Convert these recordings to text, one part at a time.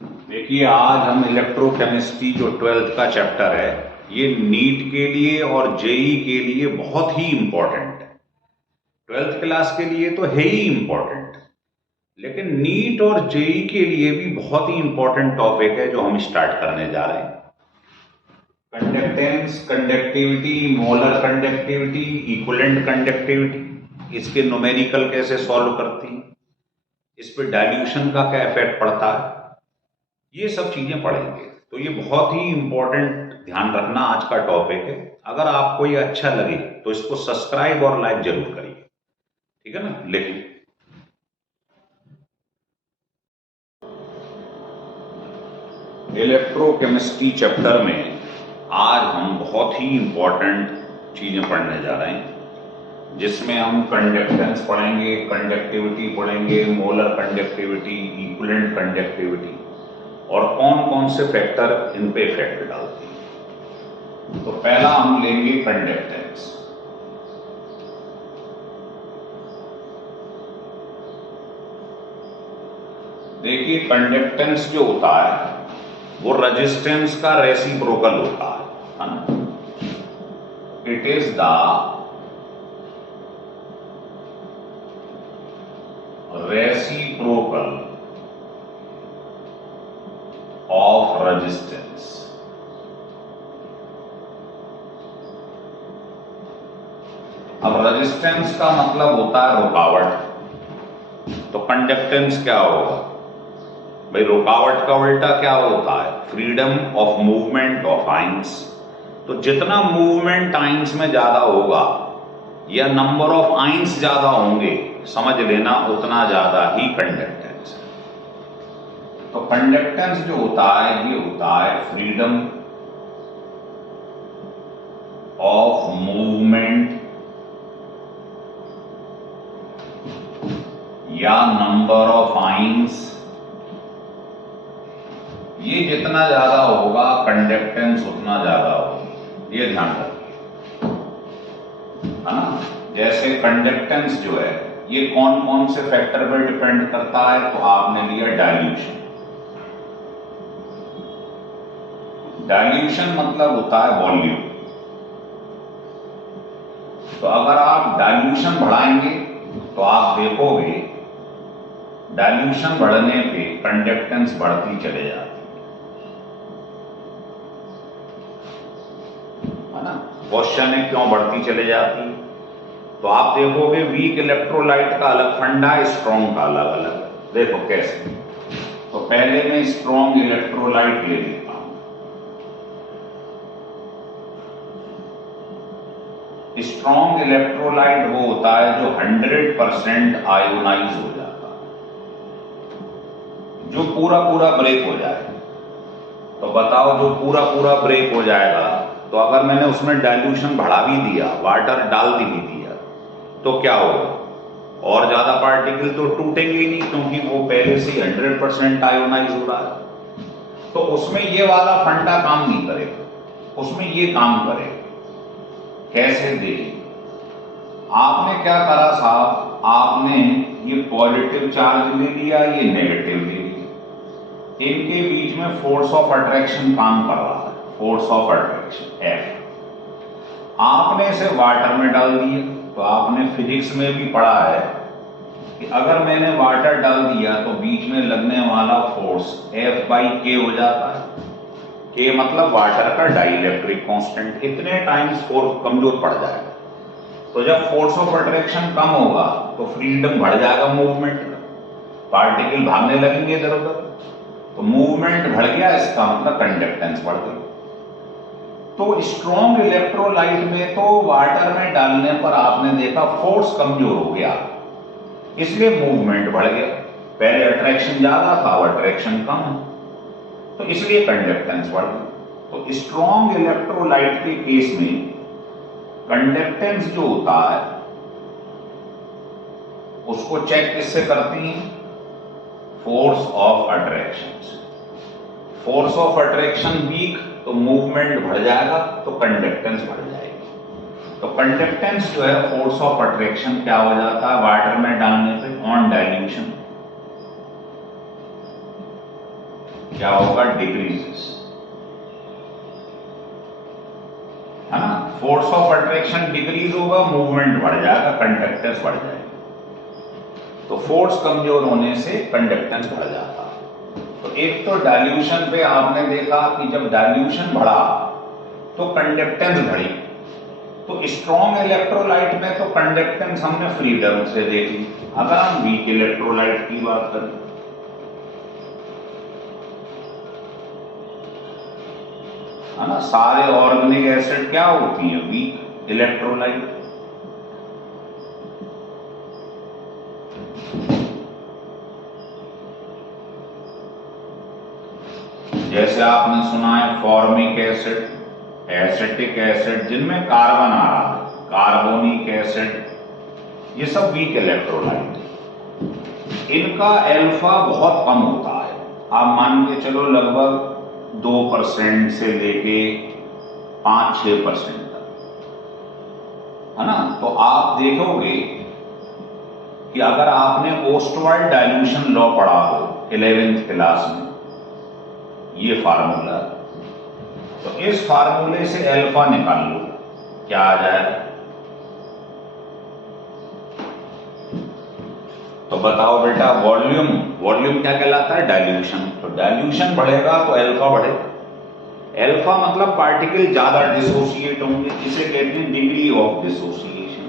देखिए, आज हम इलेक्ट्रोकेमिस्ट्री जो 12th का चैप्टर है, ये नीट के लिए और जेई के लिए बहुत ही इंपॉर्टेंट है। 12th क्लास के लिए तो है ही इंपॉर्टेंट, लेकिन नीट और जेई के लिए भी बहुत ही इंपॉर्टेंट टॉपिक है जो हम स्टार्ट करने जा रहे हैं। Conductance, conductivity, molar conductivity, equivalent conductivity, इसके न्यूमेरिकल कैसे सॉल्व करती हैं, इस पे डाइल्यूशन का क्या इफेक्ट पड़ता है, ये सब चीजें पढ़ेंगे। तो ये बहुत ही इंपॉर्टेंट, ध्यान रखना, आज का टॉपिक है। अगर आपको ये अच्छा लगे तो इसको सब्सक्राइब और लाइक जरूर करिए, ठीक है ना। लिखिए, इलेक्ट्रोकेमिस्ट्री चैप्टर में आज हम बहुत ही इंपॉर्टेंट चीजें पढ़ने जा रहे हैं, जिसमें हम कंडक्टेंस पढ़ेंगे, कंडक्टिविटी पढ़ेंगे, मोलर कंडक्टिविटी, इक्विवेलेंट कंडक्टिविटी, और कौन कौन से फैक्टर इन पे इफेक्ट डालते हैं। तो पहला हम लेंगे कंडक्टेंस। देखिए, कंडक्टेंस जो होता है वो रेजिस्टेंस का रेसिप्रोकल होता है ना। It is the reciprocal of resistance. अब रेजिस्टेंस का मतलब होता है रुकावट, तो कंडक्टेंस क्या होगा भाई? रुकावट का उल्टा क्या होता है? Freedom of movement of ions. तो जितना मूवमेंट आइंस में ज्यादा होगा या नंबर ऑफ आइंस ज्यादा होंगे, समझ लेना उतना ज्यादा ही कंडक्टेंस है। तो कंडक्टेंस जो होता है ये होता है फ्रीडम ऑफ मूवमेंट या नंबर ऑफ आइंस। ये जितना ज्यादा होगा कंडक्टेंस उतना ज्यादा होगा, ये ध्यान रखिए, है ना। जैसे कंडक्टेंस जो है ये कौन कौन से फैक्टर पर डिपेंड करता है, तो आपने लिया डाइल्यूशन। डाइल्यूशन मतलब होता है वॉल्यूम। तो अगर आप डाइल्यूशन बढ़ाएंगे तो आप देखोगे डाइल्यूशन बढ़ने पे कंडक्टेंस बढ़ती चले जाती है ना। क्वेश्चन है क्यों बढ़ती चले जाती? तो आप देखोगे वीक इलेक्ट्रोलाइट का अलग फंडा है, स्ट्रॉन्ग का अलग अलग। देखो कैसे। तो पहले मैं स्ट्रॉन्ग इलेक्ट्रोलाइट ले लेता हूं। स्ट्रॉन्ग इलेक्ट्रोलाइट वो होता है जो 100% आयोनाइज हो जाता है, जो पूरा पूरा ब्रेक हो जाए। तो बताओ, जो पूरा पूरा ब्रेक हो जाएगा, तो अगर मैंने उसमें डाइल्यूशन बढ़ा भी दिया, वाटर डाल भी दिया, तो क्या होगा? और ज्यादा पार्टिकल तो टूटेंगे ही नहीं, क्योंकि वो पहले से 100% आयोनाइज हो रहा है। तो उसमें ये वाला फंडा काम नहीं करेगा, उसमें ये काम करेगा। कैसे? देखिए, आपने क्या करा साहब, आपने ये पॉजिटिव चार्ज ले लिया, ये नेगेटिव ले लिया, इनके बीच में फोर्स ऑफ अट्रैक्शन काम कर रहा है, फोर्स ऑफ अट्रैक्शन F। आपने इसे वाटर में डाल दिया, तो आपने फिजिक्स में भी पढ़ा है कि अगर मैंने वाटर डाल दिया तो बीच में लगने वाला फोर्स F/K हो जाता है। K मतलब वाटर का डाइलेक्ट्रिक कांस्टेंट, इतने टाइम्स फोर्स कमजोर पड़ जाएगा। तो जब फोर्स ऑफ अट्रैक्शन कम होगा तो फ्रीडम बढ़ जाएगा मूवमेंट का, पार्टिकल भागने लगेंगे इधर उधर। तो मूवमेंट बढ़ गया, इसका मतलब कंडक्टेंस बढ़ गई। तो स्ट्रॉन्ग इलेक्ट्रोलाइट में तो वाटर में डालने पर आपने देखा फोर्स कमजोर हो गया, इसलिए मूवमेंट बढ़ गया। पहले अट्रैक्शन ज्यादा था, अब अट्रैक्शन कम है, तो इसलिए कंडक्टेंस बढ़ गई। तो स्ट्रॉन्ग इलेक्ट्रोलाइट के केस में कंडक्टेंस जो होता है उसको चेक किससे करती हैं? फोर्स ऑफ अट्रैक्शन से। फोर्स ऑफ अट्रैक्शन वीक तो मूवमेंट बढ़ जाएगा, तो कंडक्टेंस बढ़ जाएगी। तो कंडक्टेंस जो है फोर्स ऑफ अट्रैक्शन क्या हो जाता है वाटर में डालने पे, ऑन डाइल्यूशन क्या होगा, डिक्रीजेस, है ना। फोर्स ऑफ अट्रैक्शन डिक्रीज होगा, मूवमेंट बढ़ जाएगा, कंडक्टेंस बढ़ जाएगी। तो फोर्स कमजोर होने से कंडक्टेंस बढ़ जाता है। तो एक तो डाइल्यूशन पे आपने देखा कि जब डाइल्यूशन बढ़ा तो कंडक्टेंस बढ़ी। तो स्ट्रॉन्ग इलेक्ट्रोलाइट में तो कंडक्टेंस हमने फ्रीडम से देखी। अगर हम वीक इलेक्ट्रोलाइट की बात करें, है ना, सारे ऑर्गेनिक एसिड क्या होती है, वीक इलेक्ट्रोलाइट। जैसे आपने सुना है फॉर्मिक एसिड, एसिटिक एसिड, जिनमें कार्बन आ रहा है, कार्बोनिक एसिड, ये सब वीक इलेक्ट्रोलाइट है। इनका अल्फा बहुत कम होता है। आप मान के चलो लगभग 2% से लेके 5-6% तक, है ना। तो आप देखोगे कि अगर आपने ओस्टवाल्ड डाइल्यूशन लॉ पढ़ा हो 11th क्लास में, ये फार्मूला, तो इस फार्मूले से अल्फा निकाल लो, क्या आ जाए, तो बताओ बेटा। वॉल्यूम, वॉल्यूम क्या कहलाता है, डाइल्यूशन। तो डाइल्यूशन बढ़ेगा तो अल्फा बढ़ेगा। अल्फा मतलब पार्टिकल ज्यादा डिसोसिएट होंगे, इसे कहते हैं डिग्री ऑफ डिसोसिएशन।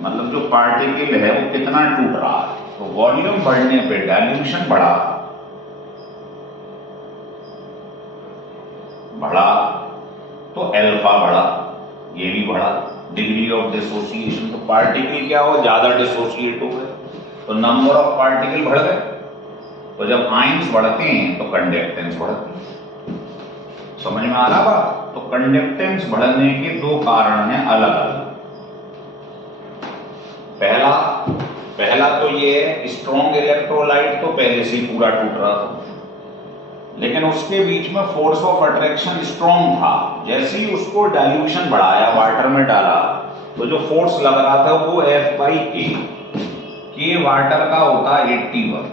मतलब जो पार्टिकल है वो कितना टूट रहा है। तो वॉल्यूम बढ़ने पे डाइल्यूशन बढ़ा, तो अल्फा बढ़ा, ये भी बढ़ा, डिग्री ऑफ डिसोसिएशन। तो पार्टिकल क्या हो, ज्यादा डिसोसिएट हो गए, तो नंबर ऑफ पार्टिकल बढ़ गए। तो जब आयंस बढ़ते हैं तो कंडक्टेंस बढ़ती है। समझ में आ रहा बात। तो कंडक्टेंस बढ़ने के दो कारण हैं अलग अलग। पहला तो ये है, स्ट्रॉन्ग इलेक्ट्रोलाइट तो पहले से ही पूरा टूट रहा था, लेकिन उसके बीच में फोर्स ऑफ अट्रैक्शन स्ट्रॉन्ग था। जैसे ही उसको डाइल्यूशन बढ़ाया, वाटर में डाला, तो जो फोर्स लग रहा था वो F/K, के वाटर का होता है 81,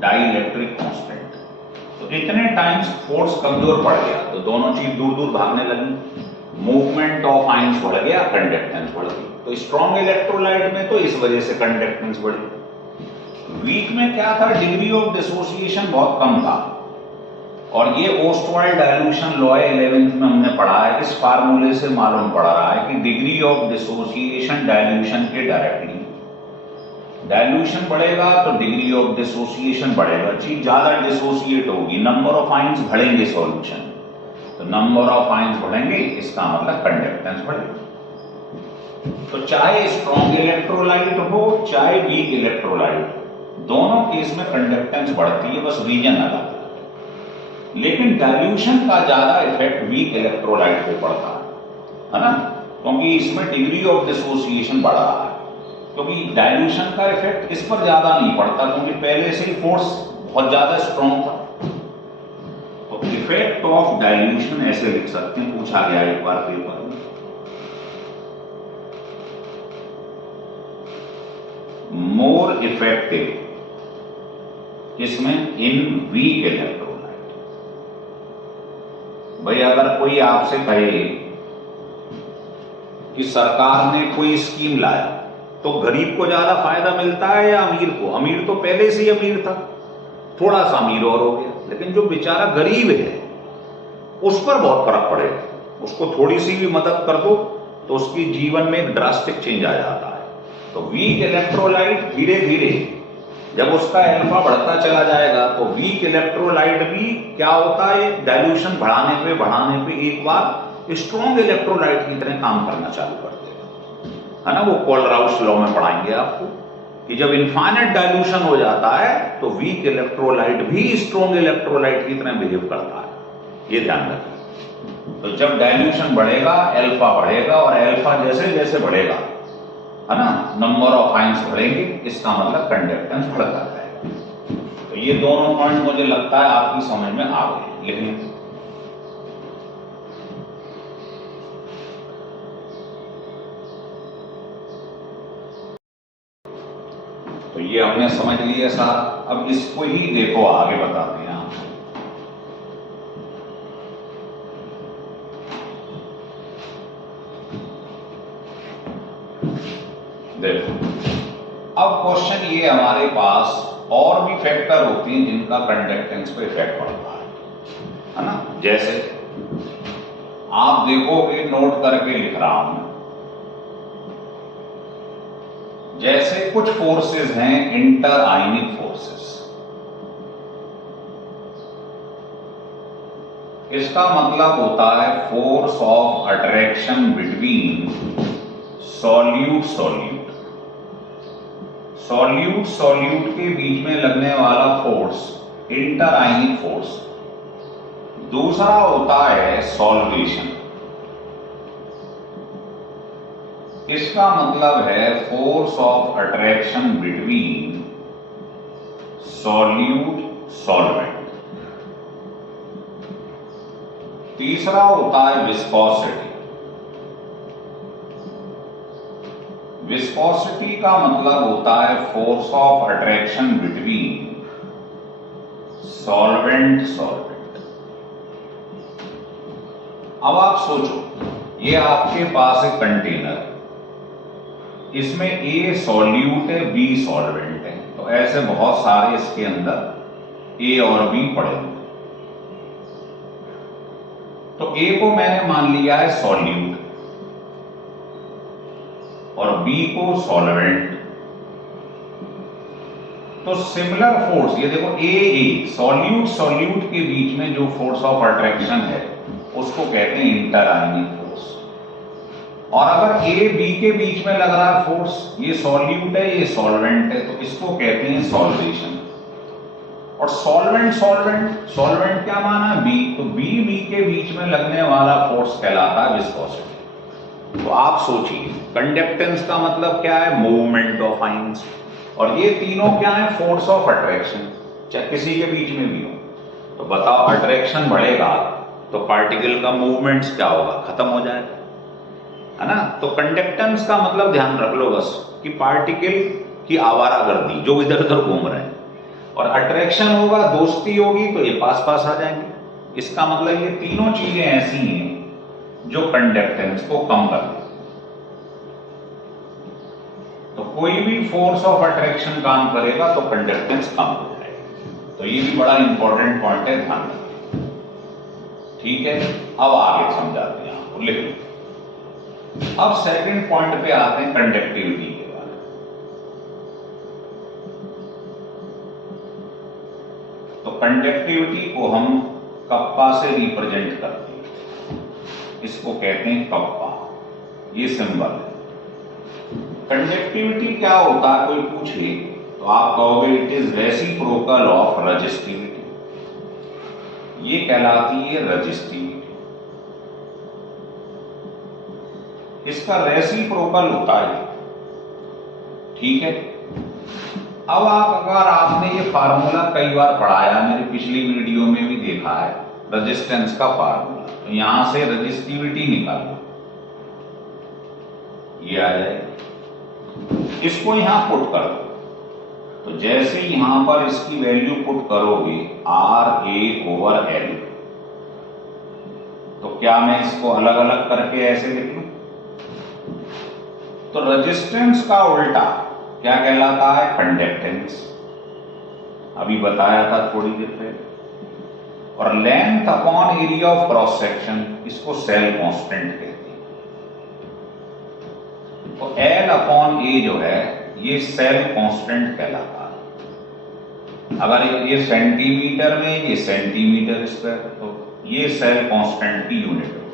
डाई इलेक्ट्रिक कॉन्स्टेंट। तो इतने टाइम्स फोर्स कमजोर पड़ गया, तो दोनों चीज दूर दूर भागने लगी, मूवमेंट ऑफ आयंस बढ़ गया, कंडक्टेंस बढ़ गई। तो स्ट्रॉन्ग इलेक्ट्रोलाइट में तो इस वजह से कंडक्टेंस बढ़ी। वीक में क्या था, डिग्री ऑफ डिसोसिएशन बहुत कम था। और ये ओस्टवाल्ड डाइल्यूशन लॉ 11th में हमने पढ़ा है। इस फार्मूले से मालूम पड़ रहा है कि डिग्री ऑफ डिसोसिएशन डाइल्यूशन के डायरेक्टली, डाइल्यूशन बढ़ेगा तो डिग्री ऑफ डिसोसिएशन बढ़ेगा, चीज ज्यादा डिसोसिएट होगी, नंबर ऑफ आयंस बढ़ेंगे सॉल्यूशन। तो नंबर ऑफ आयंस बढ़ेंगे, इसका मतलब कंडक्टेंस बढ़ेगा। तो चाहे स्ट्रॉन्ग इलेक्ट्रोलाइट हो चाहे वीक इलेक्ट्रोलाइट, दोनों केस में कंडक्टेंस बढ़ती है, बस रीजन अलग। लेकिन डाइल्यूशन का ज्यादा इफेक्ट वीक इलेक्ट्रोलाइट पे पड़ता है ना, क्योंकि इसमें डिग्री ऑफ डिसोसिएशन बढ़ रहा है। क्योंकि डाइल्यूशन का इफेक्ट इस पर ज्यादा नहीं पड़ता, क्योंकि पहले से ही फोर्स बहुत ज्यादा स्ट्रॉन्ग था। तो इफेक्ट ऑफ डाइल्यूशन ऐसे लिख सकते हैं, पूछा गया एक बार पेपर में, मोर इफेक्टिव इसमें इन वीक इलेक्ट्रोलाइट। भाई अगर कोई आपसे कहे कि सरकार ने कोई स्कीम लाया तो गरीब को ज्यादा फायदा मिलता है या अमीर को? अमीर तो पहले से ही अमीर था, थोड़ा सा अमीर और हो गया, लेकिन जो बेचारा गरीब है उस पर बहुत फर्क पड़ेगा। उसको थोड़ी सी भी मदद कर दो तो उसकी जीवन में एक ड्रास्टिक चेंज आ जाता है। तो वीक इलेक्ट्रोलाइट धीरे धीरे जब उसका अल्फा बढ़ता चला जाएगा तो वीक इलेक्ट्रोलाइट भी क्या होता है, डाइल्यूशन बढ़ाने पे एक बार स्ट्रॉन्ग इलेक्ट्रोलाइट की तरह काम करना चालू कर देगा, है ना। वो कोलराउस लॉ में पढ़ाएंगे आपको कि जब इनफाइनाइट डाइल्यूशन हो जाता है तो वीक इलेक्ट्रोलाइट भी स्ट्रॉन्ग इलेक्ट्रोलाइट की तरह बिहेव करता है, ये ध्यान रखिए। तो जब डाइल्यूशन बढ़ेगा अल्फा बढ़ेगा, और अल्फा जैसे जैसे बढ़ेगा, है ना, नंबर ऑफ आयंस बढ़ेंगे, इसका मतलब कंडक्टेंस बढ़ता है। तो ये दोनों पॉइंट मुझे लगता है आपकी समझ में आ गए। लेकिन तो ये हमने समझ लिया सारा। अब इसको ही देखो, आगे बताते हैं आप। देखो, अब क्वेश्चन ये हमारे पास और भी फैक्टर होते हैं जिनका कंडक्टेंस पे इफेक्ट पड़ता है ना। जैसे आप देखोगे, नोट करके लिख रहा हूं, जैसे कुछ फोर्सेस हैं इंटर आयनिक फोर्सेस। इसका मतलब होता है force of attraction between solute solute. Solute solute के बीच में लगने वाला फोर्स इंटर आयनिक फोर्स। दूसरा होता है सॉल्वेशन। इसका मतलब है force of attraction between solute solvent. तीसरा होता है विस्कोसिटी। विस्कोसिटी का मतलब होता है force of attraction between solvent solvent. अब आप सोचो, ये आपके पास एक कंटेनर, इसमें ए सॉल्यूट है, बी सॉल्वेंट है, तो ऐसे बहुत सारे इसके अंदर ए और बी पड़े हुए। तो ए को मैंने मान लिया है सॉल्यूट और बी को सॉल्वेंट। तो सिमिलर फोर्स, ये देखो, ए सॉल्यूट सॉल्यूट के बीच में जो फोर्स ऑफ अट्रैक्शन है उसको कहते हैं इंटर आयनिक फोर्स। और अगर ए बी के बीच में लग रहा है फोर्स, ये सॉल्यूट है, ये सॉल्वेंट है, तो इसको कहते हैं सॉल्वेशन। और सॉल्वेंट सॉल्वेंट सॉल्वेंट क्या माना, बी, तो बी बी के बीच में लगने वाला फोर्स कहलाता है विस्कोसिटी। तो आप सोचिए, कंडक्टेंस का मतलब क्या है, मूवमेंट ऑफ आयंस, और ये तीनों क्या है, फोर्स ऑफ अट्रैक्शन, चाहे किसी के बीच में भी हो। तो बताओ, अट्रैक्शन बढ़ेगा तो पार्टिकल का मूवमेंट्स क्या होगा, खत्म हो जाएगा, है ना। तो कंडक्टेंस का मतलब ध्यान रख लो बस, कि पार्टिकल की आवारागर्दी जो इधर उधर घूम रहे हैं, और अट्रैक्शन होगा, दोस्ती होगी, तो ये पास पास आ जाएंगे। इसका मतलब ये तीनों चीजें ऐसी हैं जो कंडक्टेंस को कम कर देती। तो कोई भी फोर्स ऑफ अट्रैक्शन काम करेगा तो कंडक्टेंस कम हो जाएगा। तो ये भी बड़ा इंपॉर्टेंट पॉइंट है, ध्यान रखिए। ठीक है, अब आगे समझाते हैं आपको, लिख लो। अब सेकंड पॉइंट पे आते हैं, कंडक्टिविटी के बारे में। तो कंडक्टिविटी को हम कप्पा से रिप्रेजेंट करते हैं, इसको कहते हैं कप्पा, ये सिंबल है। कंडक्टिविटी क्या होता है, कोई पूछे तो आप कहोगे it is reciprocal of resistivity. ये कहलाती है रेजिस्टिविटी। इसका रेसिप्रोकल होता है, ठीक है। अब अगर आपने ये फार्मूला कई बार पढ़ाया, मेरी पिछली वीडियो में भी देखा है, रेजिस्टेंस का फार्मूला, तो यहां से रेजिस्टिविटी निकालना, ये आ जाएगा। इसको यहां पुट कर दो, तो जैसे यहां पर इसकी वैल्यू पुट करोगे RA/L, तो क्या मैं इसको अलग अलग करके ऐसे लिख लूं? तो रेजिस्टेंस का उल्टा क्या कहलाता है, कंडक्टेंस, अभी बताया था थोड़ी देर पहले। और length upon area of cross section, इसको सेल कांस्टेंट कहते हैं। तो L/A जो है ये सेल कांस्टेंट कहलाता है। अगर ये सेंटीमीटर में, ये सेंटीमीटर स्क्वायर, तो ये सेल कांस्टेंट की यूनिट है।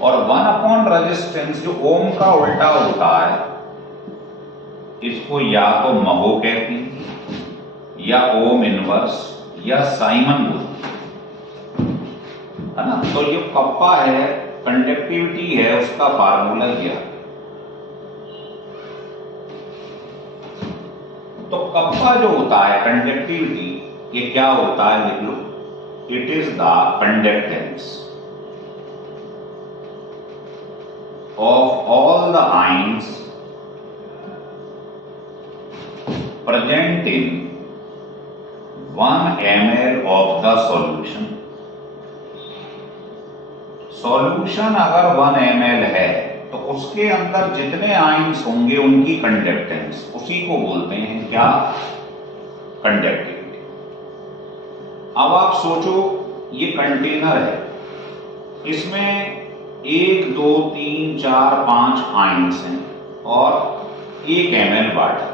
और 1/रेजिस्टेंस जो ओम का उल्टा होता है, इसको या तो महो कहती हैं, या ओम इनवर्स, या साइमन बोलते है ना। तो ये कप्पा है, कंडक्टिविटी है, उसका फार्मूला यह। तो कप्पा जो होता है, कंडक्टिविटी, ये क्या होता है, लिख लो, it is the conductance of all the ions present in 1 ml of the solution. Solution अगर 1 ml है तो उसके अंदर जितने आयंस होंगे उनकी कंडक्टेंस, उसी को बोलते हैं क्या? कंडक्टिविटी। अब आप सोचो, ये कंटेनर है, इसमें 1 2 3 4 5 आयंस हैं और 1 ml वाटर।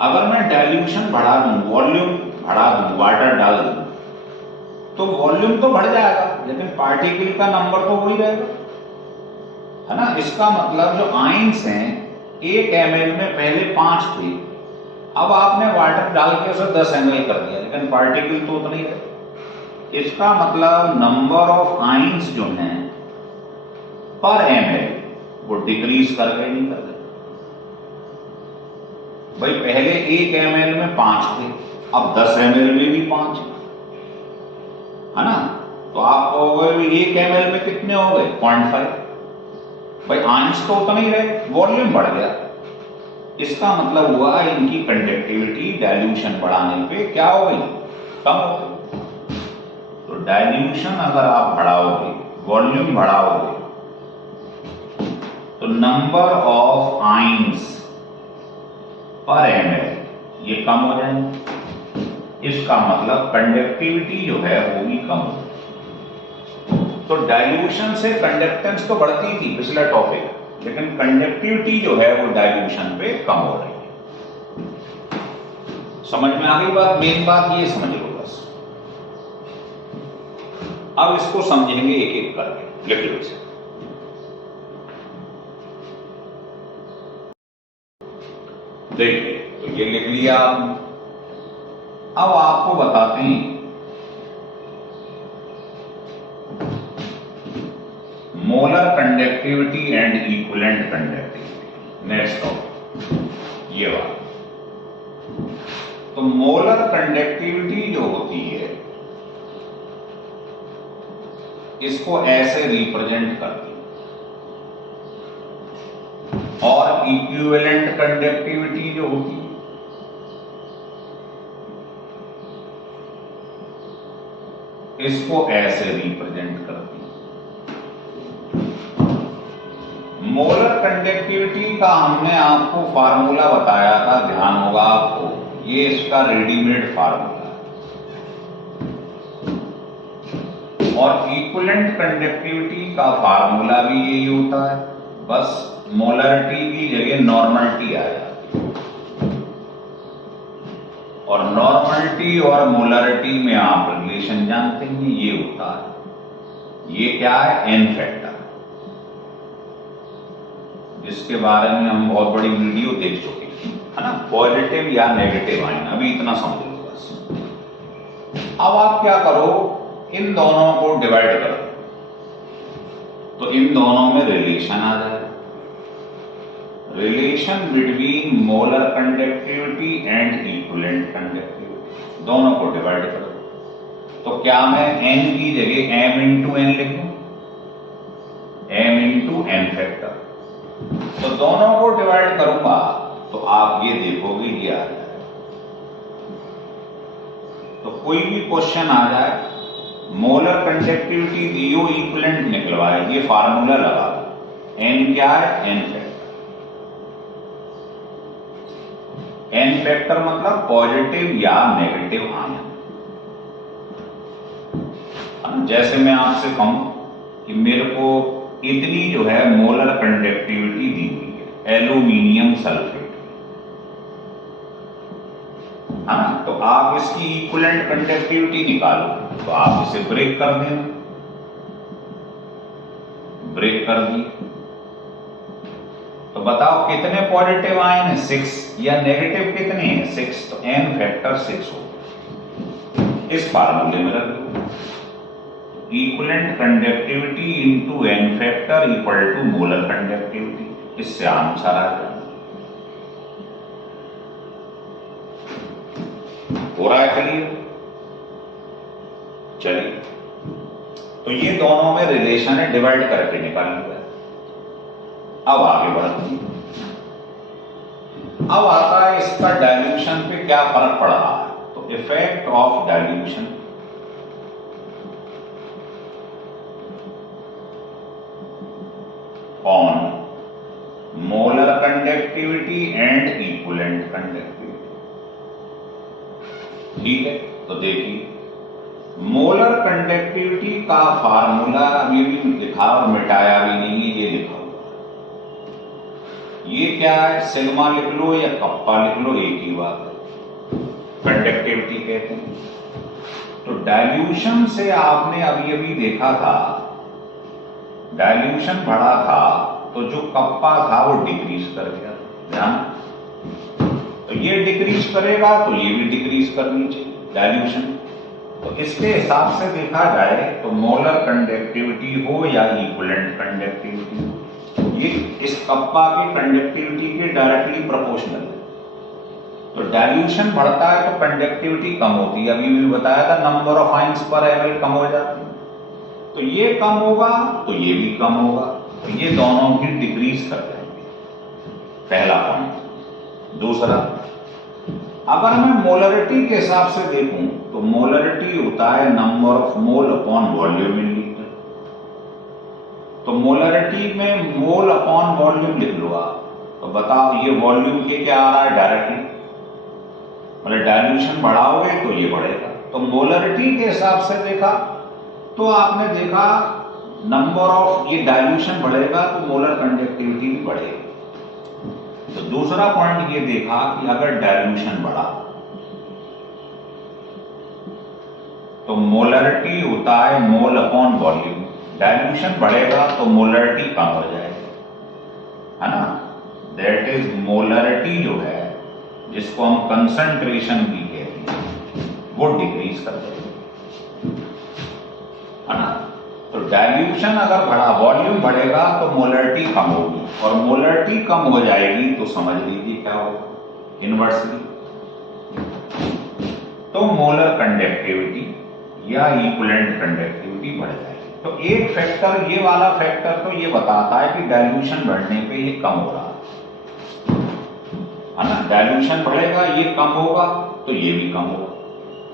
अगर मैं डाइल्यूशन बढ़ा दूं, वॉल्यूम बढ़ा दूं, वाटर डाल दूं, तो वॉल्यूम तो बढ़ जाएगा लेकिन पार्टिकल का नंबर तो वही रहेगा, है ना। इसका मतलब जो आयंस हैं 1 ml में पहले 5 थे, अब आपने वाटर डाल के उसे 10 ml कर दिया लेकिन पार्टिकल तो उतना ही रहे। इसका मतलब नंबर ऑफ आयंस जो हैं पर ml वो डिक्रीज करके नहीं कर देते। भाई पहले 1 ml में 5 थे, अब 10 ml में भी 5 है ना। तो आप कहोगे 1 ml में कितने हो गए? 0.5। भाई आयंस तो उतना ही रहे, वॉल्यूम बढ़ गया। इसका मतलब हुआ इनकी कंडक्टिविटी डाइल्यूशन बढ़ाने पे क्या हो गई? कम हो गई। तो डाइल्यूशन अगर आप बढ़ाओगे, वॉल्यूम बढ़ाओगे, तो नंबर ऑफ आयंस पर ml ये कम हो जाएंगे। इसका मतलब कंडक्टिविटी जो है वो भी कम हो। तो डाइल्यूशन से कंडक्टेंस तो बढ़ती थी, पिछला टॉपिक, लेकिन कंडक्टिविटी जो है वो डाइल्यूशन पे कम हो रही है। समझ में आ गई बात? मेन बात ये समझ लो बस। अब इसको समझेंगे एक एक करके। लिख लो इसे। देखिए, तो ये लिख लिया। अब आपको बताते हैं molar conductivity and equivalent conductivity. Next topic ये बात। तो मोलर कंडक्टिविटी जो होती है इसको ऐसे रिप्रेजेंट करती है, और इक्विवेलेंट कंडक्टिविटी जो होती है इसको ऐसे रिप्रेजेंट करती है। मोलर कंडक्टिविटी का हमने आपको फार्मूला बताया था, ध्यान होगा आपको, ये इसका रेडीमेड फार्मूला है। और इक्विवेलेंट कंडक्टिविटी का फार्मूला भी यही होता है, बस मोलरिटी की जगह नॉर्मलिटी आ जाती है। और नॉर्मलिटी और मोलरिटी में आप रिलेशन जानते हैं, ये होता है, ये क्या है? एन फैक्टर, जिसके बारे में हम बहुत बड़ी वीडियो देख चुके हैं, है ना। पॉजिटिव या नेगेटिव आयन, अभी इतना समझ लो बस। अब आप क्या करो, इन दोनों को डिवाइड करो, तो इन दोनों में रिलेशन आ जाए। Relation between molar conductivity and equivalent conductivity, दोनों को डिवाइड करो। तो क्या मैं n की जगह m इंटू एन लिखूं? m into n factor. तो दोनों को डिवाइड करूंगा तो आप ये देखोगे ये आ जाए। तो कोई भी क्वेश्चन आ जाए, मोलर कंडक्टिविटी दियो, इक्विवेलेंट निकलवाए, ये फार्मूला लगा दो। n क्या है? n factor. n फैक्टर मतलब पॉजिटिव या नेगेटिव आयन। जैसे मैं आपसे कहूं कि मेरे को इतनी जो है मोलर कंडक्टिविटी दी हुई है एल्यूमिनियम सल्फेट, है ना। तो आप इसकी इक्विवेलेंट कंडक्टिविटी निकालो, तो आप इसे ब्रेक कर देना। ब्रेक कर दी तो बताओ कितने पॉजिटिव आयन है? 6। या नेगेटिव कितने हैं? 6। तो n फैक्टर 6 हो। इस फार्मूले में रख दो, equivalent conductivity into n factor equal to molar conductivity. इससे आंसर आ जाए। हो रहा है क्लियर? चलिए, तो ये दोनों में रिलेशन है, डिवाइड करके निकाल लिया। अब आगे बढ़ते हैं। अब आता है इसका डाइल्यूशन पे क्या फर्क पड़ रहा है। तो effect of dilution on molar conductivity and equivalent conductivity. ठीक है, तो देखिए मोलर कंडक्टिविटी का फार्मूला अभी भी लिखा और मिटाया भी नहीं है, ये लिखा हुआ है। ये क्या है, सिग्मा लिख लो या कप्पा लिख लो, एक ही बात है, कंडक्टिविटी कहते हैं। तो डाइल्यूशन से आपने अभी अभी देखा था, डाइल्यूशन बढ़ा था तो जो कप्पा था वो डिक्रीज कर गया, ध्यान। तो ये डिक्रीज करेगा तो ये भी डिक्रीज करनी चाहिए डाइल्यूशन। तो इसके हिसाब से देखा जाए तो मोलर कंडक्टिविटी हो या इक्विवेलेंट कंडक्टिविटी हो, ये इस कप्पा की कंडक्टिविटी के डायरेक्टली प्रोपोर्शनल है। तो डाइल्यूशन बढ़ता है तो कंडक्टिविटी कम होती है, अभी भी बताया था, नंबर ऑफ आयंस पर ml कम हो जाती है। तो ये कम होगा तो ये भी कम होगा, तो ये दोनों भी डिक्रीज कर जाएंगे, पहला पॉइंट। दूसरा, अगर मैं मोलरिटी के हिसाब से देखूं तो मोलरिटी होता है number of mole upon volume in litre. तो मोलरिटी में मोल अपॉन वॉल्यूम लिख लो आप, तो बताओ ये वॉल्यूम के क्या आ रहा है, डायरेक्टली, मतलब डाइल्यूशन बढ़ाओगे तो ये बढ़ेगा। तो मोलरिटी के हिसाब से देखा तो आपने देखा नंबर ऑफ, ये डाइल्यूशन बढ़ेगा तो मोलर कंडक्टिविटी भी बढ़ेगी। तो दूसरा पॉइंट ये देखा कि अगर डाइल्यूशन बढ़ा तो मोलरिटी होता है मोल अपॉन वॉल्यूम, डाइल्यूशन बढ़ेगा तो मोलरिटी कम हो जाएगी, है ना। दैट इज मोलरिटी जो है, जिसको हम कंसंट्रेशन भी कहते हैं, वो डिक्रीज कर देगा, है ना। तो डाइल्यूशन अगर बढ़ा, वॉल्यूम बढ़ेगा तो मोलरिटी कम होगी, और मोलरिटी कम हो जाएगी तो समझ लीजिए क्या होगा, इनवर्सली तो मोलर कंडक्टिविटी या इक्विवेलेंट कंडक्टिविटी बढ़ जाएगी। तो एक फैक्टर, ये वाला फैक्टर तो ये बताता है कि डाइल्यूशन बढ़ने पे ये कम हो रहा है ना, डाइल्यूशन बढ़ेगा ये कम होगा तो ये भी कम होगा।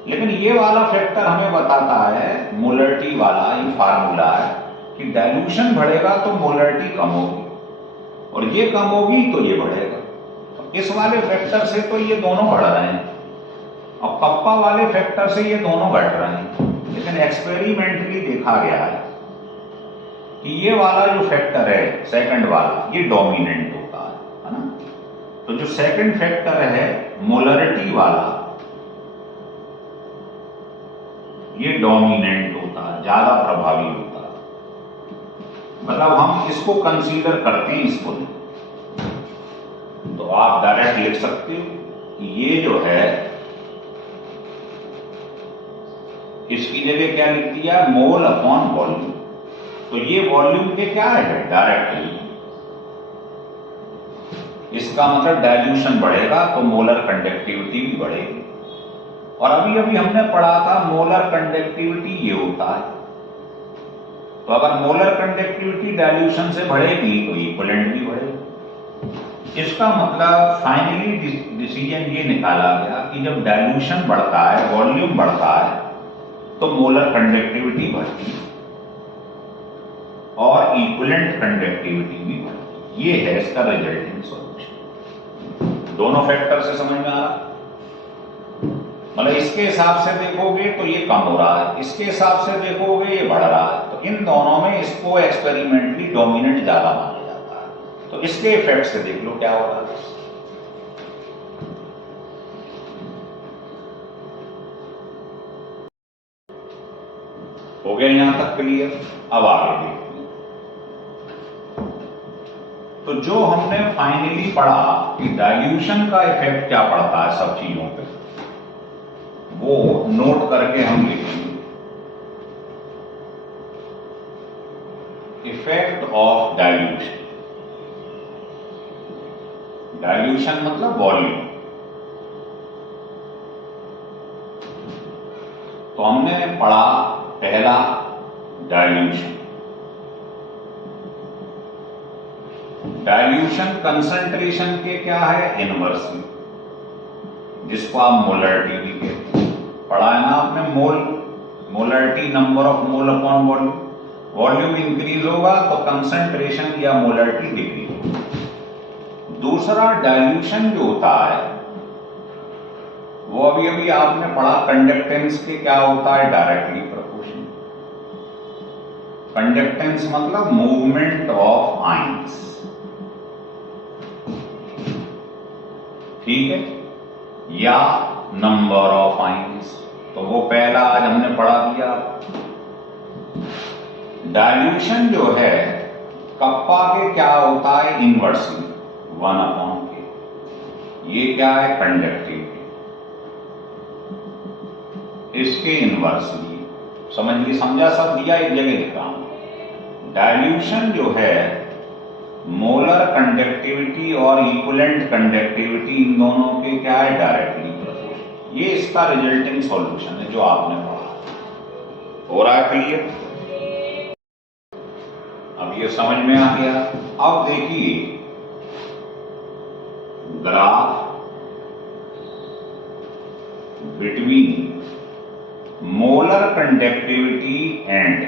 लेकिन ये वाला फैक्टर हमें बताता है, मोलरिटी वाला ये फार्मूला है कि डाइल्यूशन बढ़ेगा तो मोलरिटी कम होगी, और ये कम होगी तो ये बढ़ेगा। तो इस वाले फैक्टर से तो ये दोनों बढ़ रहे हैं, और कप्पा वाले फैक्टर से ये दोनों घट रहे हैं। लेकिन एक्सपेरिमेंटली देखा गया है कि ये वाला जो फैक्टर है, सेकंड वाला, ये डोमिनेंट होता है ना। तो जो सेकंड फैक्टर है मोलरिटी वाला, ये डोमिनेंट होता है, ज्यादा प्रभावी होता है, मतलब हम इसको कंसीडर करते हैं, इसको नहीं। तो आप डायरेक्ट लिख सकते हो कि ये जो है, इसकी जगह क्या लिख दिया, मोल अपॉन वॉल्यूम। तो ये वॉल्यूम के क्या है, डायरेक्टली, इसका मतलब डाइल्यूशन बढ़ेगा तो मोलर कंडक्टिविटी भी बढ़ेगी। और अभी अभी हमने पढ़ा था मोलर कंडक्टिविटी ये होता है, तो अगर मोलर कंडक्टिविटी डाइल्यूशन से बढ़ेगी तो इक्विवेलेंट भी बढ़ेगी। इसका मतलब फाइनली डिसीजन ये निकाला गया कि जब डाइल्यूशन बढ़ता है, वॉल्यूम बढ़ता है, तो मोलर कंडक्टिविटी बढ़ती है और इक्विवेलेंट कंडक्टिविटी भी बढ़ती है। ये है इसका रिजल्टिंग सॉल्यूशन। दोनों फैक्टर से समझ में आ रहा, मतलब इसके हिसाब से देखोगे तो ये कम हो रहा है, इसके हिसाब से देखोगे ये बढ़ रहा है। तो इन दोनों में इसको एक्सपेरिमेंटली डोमिनेंट ज्यादा माना जाता है। तो इसके इफेक्ट से देख लो क्या हो रहा है। हो गया यहां तक क्लियर। अब आगे देखते हैं। तो जो हमने फाइनली पढ़ा कि डाइल्यूशन का इफेक्ट क्या पड़ता है सब चीजों पे, वो नोट करके हम लिखेंगे। इफेक्ट ऑफ डाइल्यूशन, डाइल्यूशन मतलब वॉल्यूम। तो हमने पढ़ा पहला डाइल्यूशन, डाइल्यूशन कंसंट्रेशन के क्या है, इनवर्सली, जिसको आप मोलरिटी भी कहते हैं। पढ़ा है ना आपने, molarity number of mole upon volume. Volume increase होगा तो कंसंट्रेशन या मोलरिटी डिक्रीज होगा। दूसरा डाइल्यूशन जो होता है वो अभी अभी आपने पढ़ा, कंडक्टेंस के क्या होता है, डायरेक्टली प्रोपोर्शनल। कंडक्टेंस मतलब मूवमेंट ऑफ आयंस, ठीक है, या नंबर ऑफ आयंस। तो वो पहला आज हमने पढ़ा दिया। डाइल्यूशन जो है कप्पा के क्या होता है, इनवर्सली 1/k। ये क्या है, कंडक्टिविटी, इसके इनवर्सली। समझिए, समझा, सब दिया, एक जगह लिख रहा हूं। डाइल्यूशन जो है मोलर कंडक्टिविटी और इक्विवेलेंट कंडक्टिविटी, इन दोनों के क्या है, डायरेक्टली प्रोपोर्शनल। ये इसका रिजल्टिंग सॉल्यूशन है जो आपने पढ़ा। हो रहा है क्लियर? अब ये समझ में आ गया। अब देखिए graph between molar conductivity and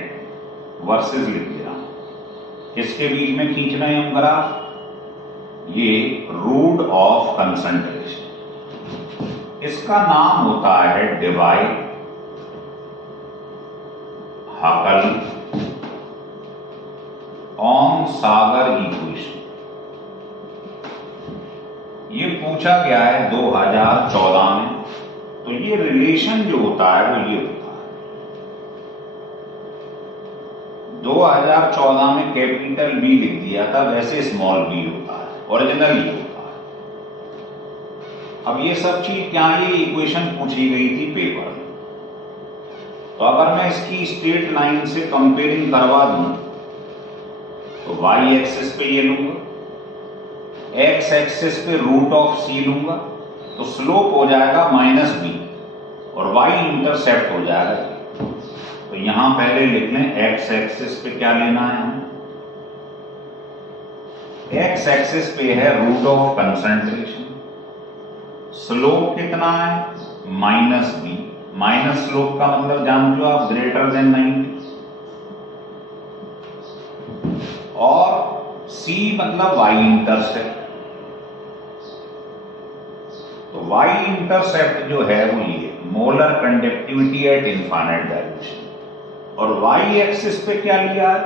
versus लिख दिया। किसके बीच में खींच रहे हैं हम ग्राफ, ये रूट ऑफ कंसंट्रेशन। इसका नाम होता है डिवाई हकल ऑन सागर इक्वेशन। ये पूछा गया है 2014 में। तो ये रिलेशन जो होता है वो ये होता है, 2014 में कैपिटल बी लिख दिया था, वैसे स्मॉल बी होता है, ओरिजिनल ये होता है। अब ये सब चीज क्या, ये इक्वेशन पूछी गई थी पेपर में। तो अगर मैं इसकी स्ट्रेट लाइन से कंपेयरिंग करवा दूं तो वाई एक्सिस पे ये लूंगा, एक्स एक्सिस पे रूट ऑफ सी लूंगा, तो स्लोप हो जाएगा -b और y इंटरसेप्ट हो जाएगा। तो यहां पहले लिख लें, एक्स एक्सिस पे क्या लेना है हमें, एक्स एक्सिस पे है रूट ऑफ कंसंट्रेशन, स्लोप कितना है -b, माइनस स्लोप का मतलब जानते हो आप, ग्रेटर देन 90, और c मतलब y इंटरसेप्ट। तो y इंटरसेप्ट जो है वो ये molar conductivity at infinite dilution, और y एक्सिस पे क्या लिया है,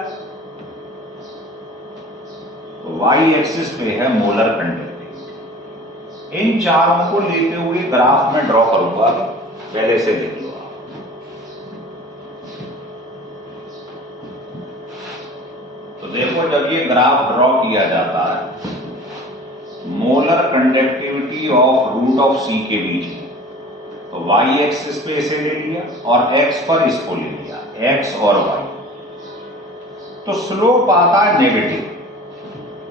तो y एक्सिस पे है मोलर कंडक्टिविटी। इन चारों को लेते हुए ग्राफ में ड्रॉ करूंगा, पहले से देख लो आप। तो देखो, जब ये ग्राफ ड्रॉ किया जाता है molar conductivity of root of C के बीच में, तो y एक्सिस पे इसे ले लिया और x पर इसको ले लिया, x और y, तो स्लोप आता है नेगेटिव।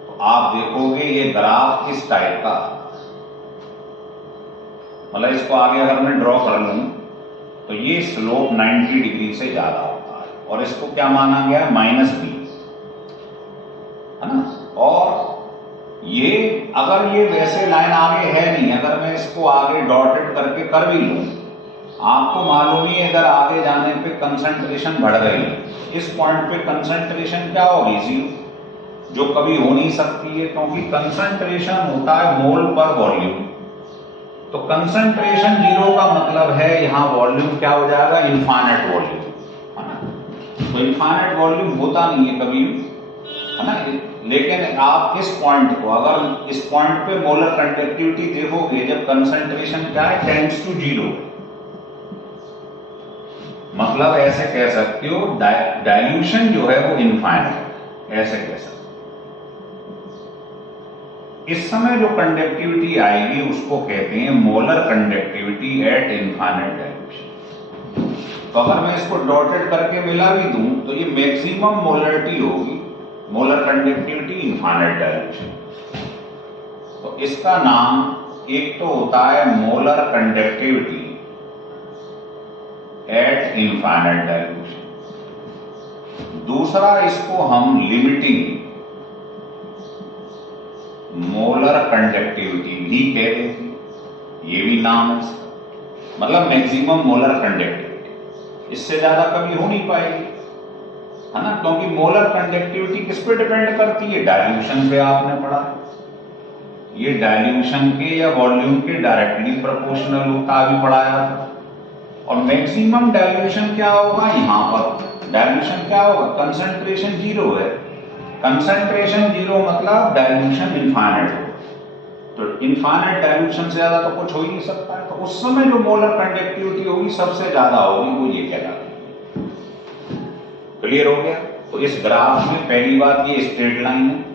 तो आप देखोगे ये ग्राफ किस टाइप का, मतलब इसको आगे अगर मैं ड्रॉ कर लूं तो ये स्लोप 90 डिग्री से ज्यादा होता है, और इसको क्या माना गया है, -b, है ना। और ये अगर ये वैसे लाइन आगे है नहीं, अगर मैं इसको आगे डॉटेड करके कर भी लूं, आपको मालूम ही है इधर आगे जाने पे कंसंट्रेशन बढ़ रही है, इस पॉइंट पे कंसंट्रेशन क्या होगी, 0, जो कभी हो नहीं सकती है, क्योंकि कंसंट्रेशन होता है मोल पर वॉल्यूम। तो कंसंट्रेशन 0 का मतलब है यहां वॉल्यूम क्या हो जाएगा, इनफाइनाइट वॉल्यूम, है ना। तो इनफाइनाइट वॉल्यूम होता नहीं है कभी, है ना। लेकिन आप इस पॉइंट को, अगर इस पॉइंट पे मोलर कंडक्टिविटी देखोगे, जब कंसंट्रेशन क्या है, टेंड्स टू 0, मतलब ऐसे कह सकते हो डाइल्यूशन जो है वो इनफाइनाइट, ऐसे कह सकते हो। इस समय जो कंडक्टिविटी आएगी उसको कहते हैं molar conductivity at infinite dilution. तो अगर मैं इसको डॉटेड करके मिला भी दूं तो ये मैक्सिमम मोलरिटी होगी, मोलर कंडक्टिविटी इनफाइनाइट डाइल्यूशन। तो इसका नाम एक तो होता है molar conductivity at infinite dilution, दूसरा इसको हम लिमिटिंग मोलर कंडक्टिविटी भी कहते थे, ये भी नाम है इसका, मतलब मैक्सिमम मोलर कंडक्टिविटी। इससे ज्यादा कभी हो नहीं पाएगी, है ना, क्योंकि मोलर कंडक्टिविटी किस पे डिपेंड करती है? डाइल्यूशन पे। आपने पढ़ा ये डाइल्यूशन के या वॉल्यूम के डायरेक्टली प्रोपोर्शनल होता, भी पढ़ाया था। और मैक्सिमम डाइल्यूशन क्या होगा? यहां पर डाइल्यूशन क्या होगा? कंसंट्रेशन जीरो है। कंसंट्रेशन जीरो मतलब डाइल्यूशन इनफाइनाइट हो, तो इनफाइनाइट डाइल्यूशन से ज्यादा तो कुछ हो ही नहीं सकता है। तो उस समय जो मोलर कंडक्टिविटी होगी सबसे ज्यादा होगी, वो ये कहलाती है। क्लियर हो गया? तो इस ग्राफ में पहली बात ये स्ट्रेट लाइन है,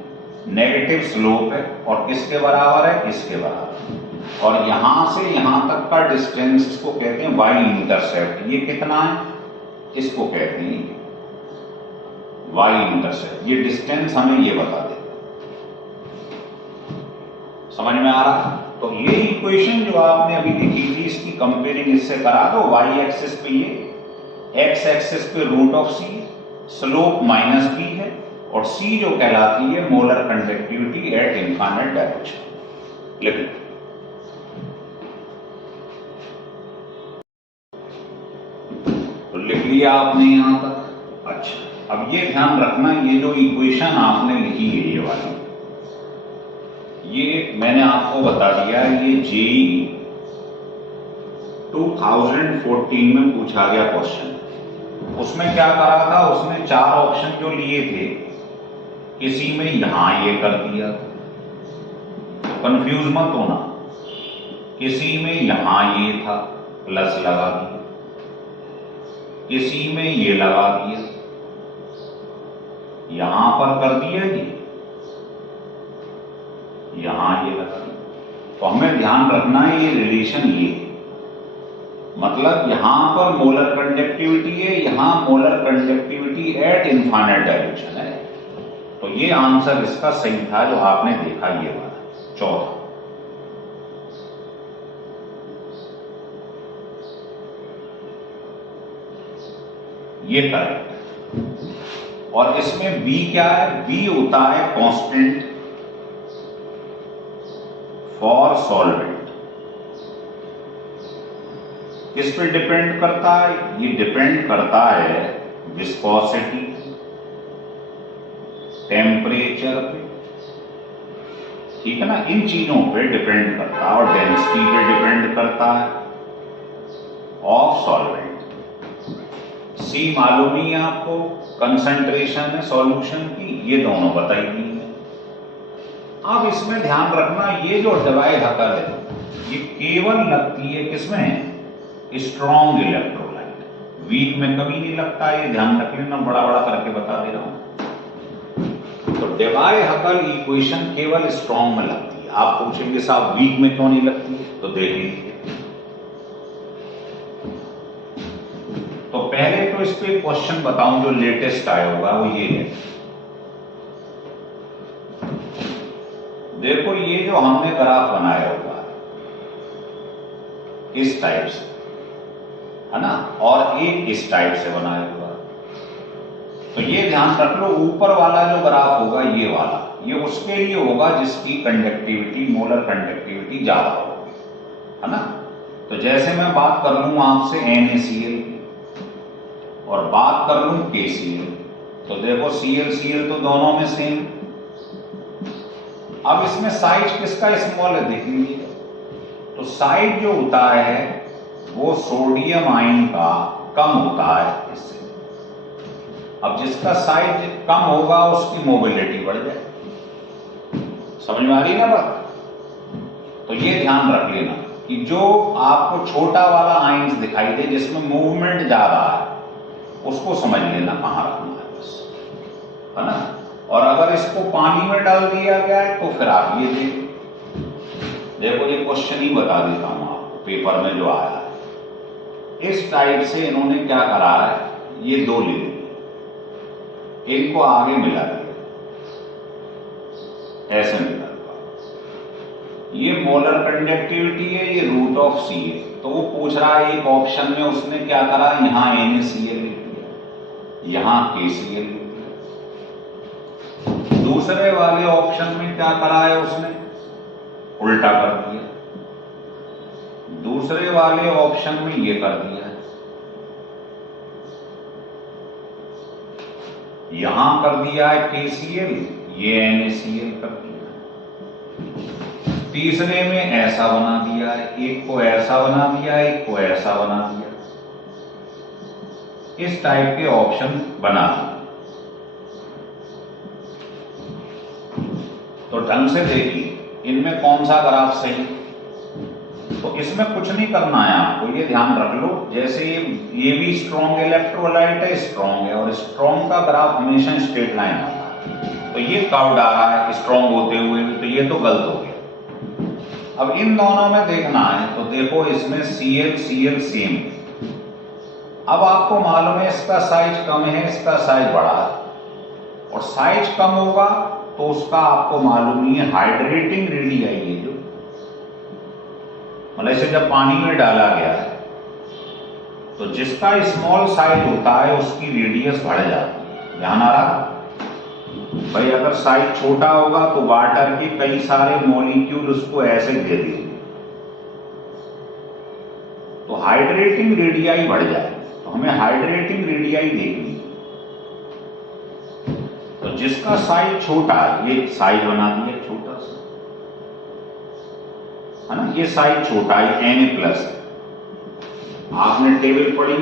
नेगेटिव स्लोप है, और किसके बराबर है? इसके बराबर। और यहां से यहां तक का डिस्टेंस इसको कहते हैं वाई इंटरसेप्ट। ये कितना है? इसको कहते हैं वाई इंटरसेप्ट। ये डिस्टेंस हमें ये बता देता है। समझ में आ रहा? तो ये इक्वेशन जो आपने अभी लिखी थी, इसकी कंपेयरिंग इससे करा दो। वाई एक्सिस पे ये, एक्स एक्सिस पे root of c, slope minus b है, और सी जो कहलाती है molar conductivity at infinite direction. लिख लो। तो लिख लिया आपने यहां तक। अच्छा, अब ये ध्यान रखना, ये जो इक्वेशन आपने लिखी है ये वाली, ये मैंने आपको बता दिया, ये जेई 2014 में पूछा गया क्वेश्चन। उसमें क्या करा था? उसने 4 ऑप्शन जो लिए थे, किसी में यहां ये कर दिया, कंफ्यूज मत होना, किसी में यहां ये था प्लस लगा दिया, किसी में ये लगा दिया, यहां पर कर दिया ये, यहां ये लगा दिया। तो हमें ध्यान रखना है ये रिलेशन ये, मतलब यहां पर मोलर कंडक्टिविटी है, यहां molar conductivity at infinite direction है। तो ये आंसर इसका सही था जो आपने देखा ये वाला चौथा। ये करेक्ट है। और इसमें B क्या है? B होता है कांस्टेंट फॉर सॉल्वेंट। किस पे डिपेंड करता है? ये डिपेंड करता है विस्कोसिटी, टेम्परेचर पे, ठीक है ना, इन चीजों पे डिपेंड करता है, और डेंसिटी पे डिपेंड करता है ऑफ सॉल्वेंट। सी मालूम ही है आपको, कंसंट्रेशन है सॉल्यूशन की, ये दोनों बताई दी है। अब इसमें ध्यान रखना, ये जो डिवाइड हकल है ये केवल लगती है किसमें? स्ट्रॉन्ग इलेक्ट्रोलाइट, वीक में कभी नहीं लगता। ये ध्यान रख लेना, बड़ा बड़ा करके बता दे रहा हूं। तो डिवाइड हकल इक्वेशन केवल स्ट्रॉन्ग में लगती है। आप पूछेंगे साहब वीक में क्यों नहीं लगती है? तो देख लीजिए। तो पहले तो इस पे क्वेश्चन बताऊं जो लेटेस्ट आया होगा, वो ये है, देखो ये जो हमने ग्राफ बनाया होगा इस टाइप से, है ना, और एक इस टाइप से बनाया होगा। तो ये ध्यान रख लो, ऊपर वाला जो ग्राफ होगा ये वाला, ये उसके लिए होगा जिसकी कंडक्टिविटी, मोलर कंडक्टिविटी ज्यादा होगी, है ना। तो जैसे मैं बात कर लूं आपसे NaCl और बात कर लूं KCl, तो देखो Cl तो दोनों में सेम। अब इसमें साइज किसका स्मॉल है देख लीजिए। तो साइज जो होता है वो सोडियम आयन का कम होता है इससे। अब जिसका साइज कम होगा उसकी मोबिलिटी बढ़ जाए। समझ में आ रही है ना बात? तो ये ध्यान रख लेना कि जो आपको छोटा वाला आयंस दिखाई दे जिसमें मूवमेंट ज्यादा है उसको समझ लेना कहां रखना है बस, है ना। और अगर इसको पानी में डाल दिया गया है तो फिर आप ये देखो, ये क्वेश्चन ही बता देता हूं आपको पेपर में जो आया है। इस टाइप से इन्होंने क्या करा है, ये दो ले लिए, इनको आगे मिला दिया, ऐसे मिला। ये मोलर कंडक्टिविटी है, ये रूट ऑफ सी है। तो वो पूछ रहा है एक ऑप्शन में उसने क्या करा, यहां NaCl लिख दिया, यहां KCl लिख दिया। दूसरे वाले ऑप्शन में क्या करा है उसने, उल्टा कर दिया। दूसरे वाले ऑप्शन में ये कर दिया है, यहां कर दिया है KCl, ये NaCl कर दिया है। तीसरे में ऐसा बना दिया है, एक को ऐसा बना दिया है, एक को ऐसा बना दिया। इस टाइप के ऑप्शन बना दिए। तो ढंग से देखिए इनमें कौन सा ग्राफ सही। तो इसमें कुछ नहीं करना है आपको, ये ध्यान रख लो, जैसे ये भी स्ट्रॉन्ग इलेक्ट्रोलाइट है, स्ट्रॉन्ग है, और स्ट्रॉन्ग का ग्राफ हमेशा स्ट्रेट लाइन आता है। तो ये कर्व आ रहा है स्ट्रॉन्ग होते हुए भी, तो ये तो गलत हो गया। अब इन दोनों में देखना है, तो देखो इसमें Cl सेम। अब आपको मालूम है इसका साइज कम है, इसका साइज बड़ा है, और साइज कम होगा तो उसका आपको मालूम नहीं है हाइड्रेटिंग रेडियाई है, जो मतलब इसे जब पानी में डाला गया है तो जिसका स्मॉल साइज होता है उसकी रेडियस बढ़ जाती है। ध्यान आ रहा भाई, अगर साइज छोटा होगा तो वाटर के कई सारे मॉलिक्यूल उसको ऐसे घेरेंगे, तो हाइड्रेटिंग रेडियाई बढ़ जाएगी। तो हमें हाइड्रेटिंग रेडियाई देखनी, तो जिसका साइज छोटा है, ये साइज बना दिया छोटा सा, है ना, ये साइज छोटा है, Na+ आपने टेबल पढ़ी,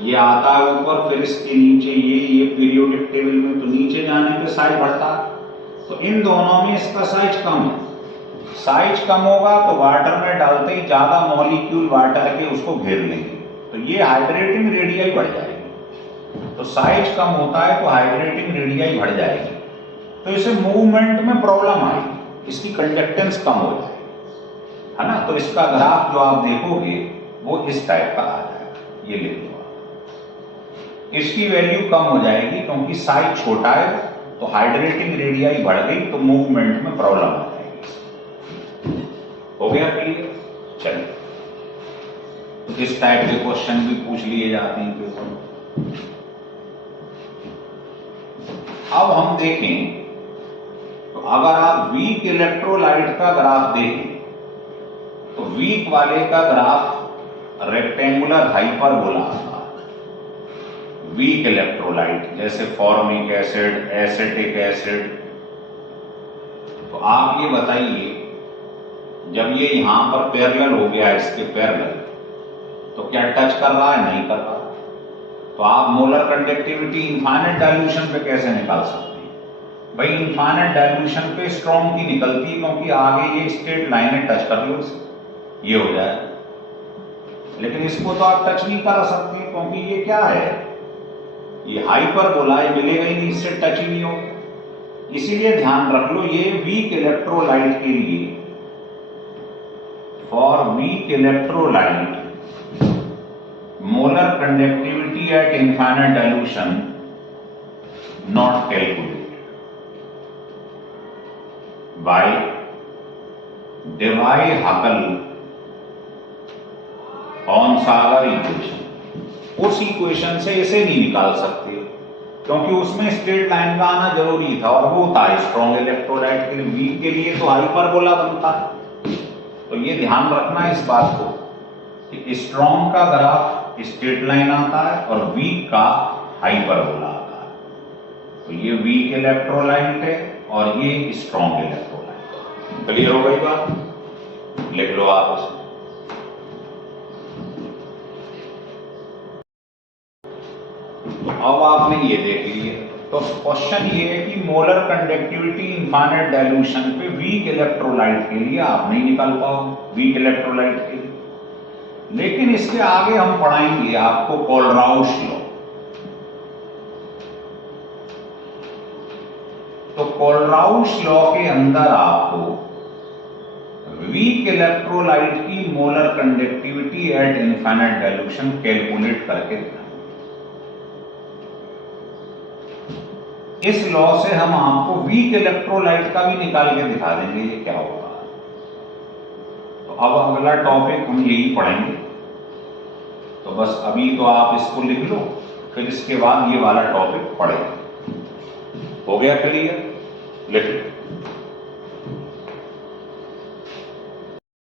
ये आता है ऊपर, फिर इसके नीचे ये पीरियोडिक टेबल में, तो नीचे जाने पे साइज बढ़ता है। तो इन दोनों में इसका साइज कम है। साइज कम होगा तो वाटर में डालते ही ज्यादा मॉलिक्यूल वाटर के उसको घेर लेंगे, तो ये हाइड्रेटिंग रेडियाई बढ़ जाएगी। तो साइज कम होता है तो हाइड्रेटिंग रेडियाई बढ़ जाएगी, तो इसे मूवमेंट में प्रॉब्लम आएगी, इसकी कंडक्टेंस कम हो जाएगी, है ना। तो इसका ग्राफ जो आप देखोगे वो इस टाइप का आ जाएगा, ये लिख लो आप। इसकी वैल्यू कम हो जाएगी क्योंकि साइज छोटा है, तो हाइड्रेटिंग रेडियाई बढ़ गई तो मूवमेंट में प्रॉब्लम आ जाएगी। हो गया क्लियर? चलिए, तो इस टाइप के क्वेश्चन भी पूछ लिए जाते हैं पेपर में। अब हम देखें, तो अगर आप वीक इलेक्ट्रोलाइट का ग्राफ देखें तो वीक वाले का ग्राफ रेक्टेंगुलर हाइपरबोला आता है। वीक इलेक्ट्रोलाइट जैसे फॉर्मिक एसिड, एसिटिक एसिड। तो आप ये बताइए, जब ये यहां पर पैरेलल हो गया, इसके पैरेलल, तो क्या टच कर रहा है? नहीं कर रहा। तो आप मोलर कंडक्टिविटी इनफाइनाइट डाइल्यूशन पे कैसे निकाल सकते हैं? भाई इनफाइनाइट डाइल्यूशन पे स्ट्रॉन्ग की निकलती है, क्योंकि आगे ये स्ट्रेट लाइन टच कर लो, ये हो जाए। लेकिन इसको तो आप टच नहीं कर सकते, क्योंकि ये क्या है, ये हाइपरबोला, ये मिलेगा ही नहीं, इससे टच ही नहीं होगा। इसीलिए ध्यान रख लो, ये वीक इलेक्ट्रोलाइट के लिए, for weak electrolyte molar conductivity at infinite dilution not calculated by Debye-Huckel Onsager equation। उस इक्वेशन से इसे नहीं निकाल सकते, क्योंकि उसमें स्ट्रेट लाइन का आना जरूरी था, और वो था स्ट्रॉन्ग इलेक्ट्रोलाइट के लिए। वीक के लिए तो हाइपरबोला बनता है। तो ये ध्यान रखना इस बात को कि स्ट्रॉन्ग का ग्राफ स्ट्रेट लाइन आता है और वीक का हाइपरबोला आता है। तो ये वीक इलेक्ट्रोलाइट है और ये स्ट्रॉन्ग इलेक्ट्रोलाइट। क्लियर हो गई बात? लिख लो आप उसे। तो अब आपने ये देख लिया, तो क्वेश्चन ये है कि मोलर कंडक्टिविटी इनफाइनाइट डाइल्यूशन पे वीक इलेक्ट्रोलाइट के लिए आप नहीं निकाल पाओगे, वीक इलेक्ट्रोलाइट के लिए। लेकिन इसके आगे हम पढ़ाएंगे आपको कोलराउश लॉ। तो कोलराउश लॉ के अंदर आपको वीक इलेक्ट्रोलाइट की molar conductivity at infinite dilution calculate करके दिखाएंगे। इस लॉ से हम आपको वीक इलेक्ट्रोलाइट का भी निकाल के दिखा देंगे ये क्या होगा। तो अब अगला टॉपिक हम यही पढ़ेंगे। तो बस अभी तो आप इसको लिख लो, फिर इसके बाद ये वाला टॉपिक पढ़ेंगे। हो गया क्लियर? लिख लो।